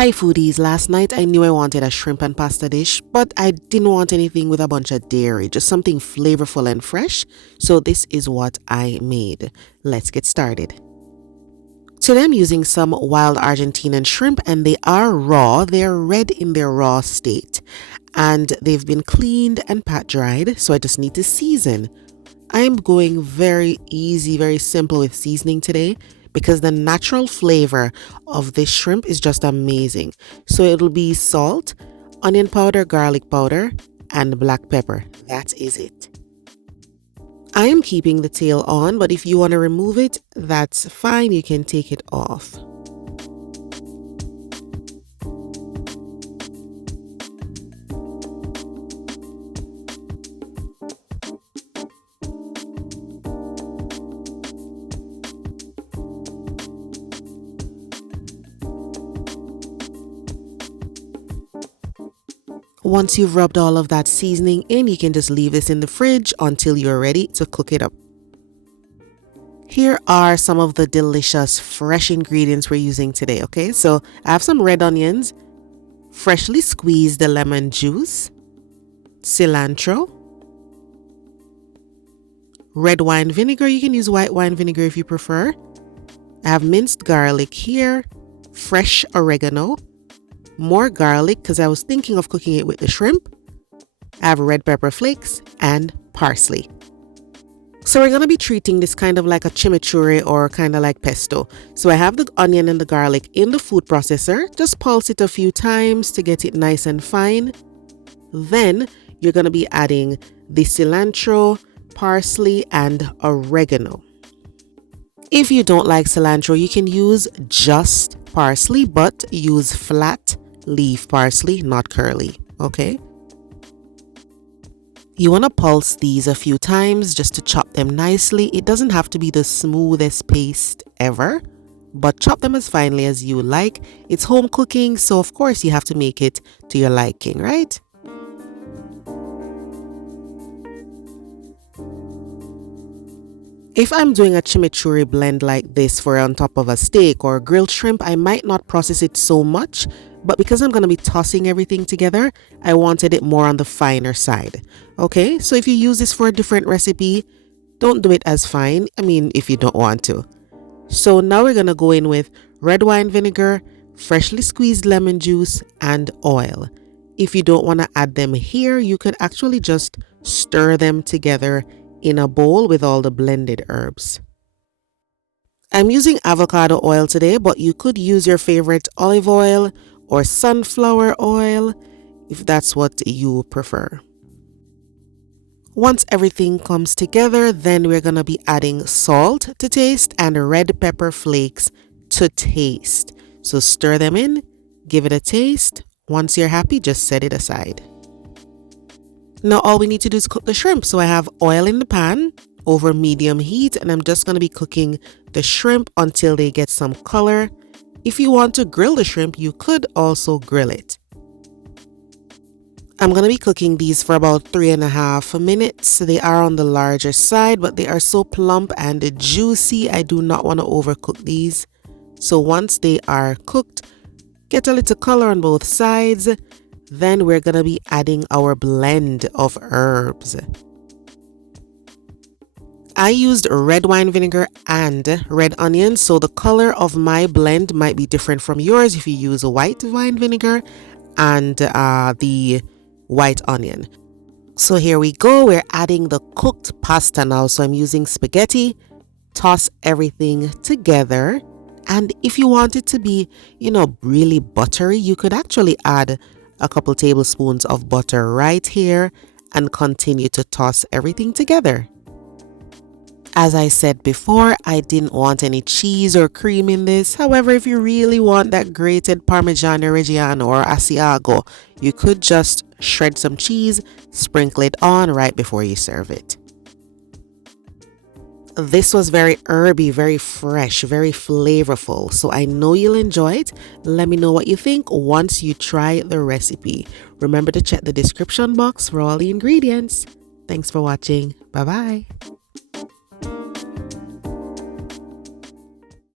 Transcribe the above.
Hi foodies, last night I knew I wanted a shrimp and pasta dish, but I didn't want anything with a bunch of dairy, just something flavorful and fresh, so this is what I made. Let's get started. Today I'm using some wild Argentinian shrimp and they are raw, they're red in their raw state, and they've been cleaned and pat dried, so I just need to season. I'm going very easy, very simple with seasoning today, because the natural flavor of this shrimp is just amazing. So it'll be salt, onion powder, garlic powder, and black pepper. That is it. I am keeping the tail on, but if you want to remove it, that's fine. You can take it off. Once you've rubbed all of that seasoning in, you can just leave this in the fridge until you're ready to cook it up. Here are some of the delicious fresh ingredients we're using today, okay? So I have some red onions, freshly squeezed lemon juice, cilantro, red wine vinegar. You can use white wine vinegar if you prefer. I have minced garlic here, fresh oregano, more garlic because I was thinking of cooking it with the shrimp. I have red pepper flakes and parsley. So we're going to be treating this kind of like a chimichurri or kind of like pesto. So I have the onion and the garlic in the food processor. Just pulse it a few times to get it nice and fine. Then you're going to be adding the cilantro, parsley, and oregano. If you don't like cilantro, you can use just parsley, but use flat leaf parsley, not curly, okay? You want to pulse these a few times just to chop them nicely. It doesn't have to be the smoothest paste ever, but chop them as finely as you like. It's home cooking, so of course you have to make it to your liking, right? If I'm doing a chimichurri blend like this for on top of a steak or grilled shrimp, I might not process it so much, but because I'm going to be tossing everything together, I wanted it more on the finer side. Okay, so if you use this for a different recipe, don't do it as fine. I mean, if you don't want to. So now we're going to go in with red wine vinegar, freshly squeezed lemon juice, and oil. If you don't want to add them here, you could actually just stir them together in a bowl with all the blended herbs. I'm using avocado oil today, but you could use your favorite olive oil or sunflower oil if that's what you prefer. Once everything comes together, then we're going to be adding salt to taste and red pepper flakes to taste. So stir them in, give it a taste. Once you're happy, just set it aside. Now all we need to do is cook the shrimp. So I have oil in the pan over medium heat, and I'm just going to be cooking the shrimp until they get some color. If you want to grill the shrimp, you could also grill it. I'm going to be cooking these for about 3.5 minutes. They are on the larger side, but they are so plump and juicy. I do not want to overcook these. So once they are cooked, get a little color on both sides. Then we're going to be adding our blend of herbs. I used red wine vinegar and red onion, so the color of my blend might be different from yours if you use white wine vinegar and the white onion. So here we go. We're adding the cooked pasta now. So I'm using spaghetti. Toss everything together. And if you want it to be, really buttery, you could actually add a couple tablespoons of butter right here and continue to toss everything together. As I said before, I didn't want any cheese or cream in this. However, if you really want that grated Parmigiano Reggiano or Asiago, you could just shred some cheese, sprinkle it on right before you serve it. This was very herby, very fresh, very flavorful, so I know you'll enjoy it. Let me know what you think once you try the recipe. Remember to check the description box for all the ingredients. Thanks for watching. Bye-bye.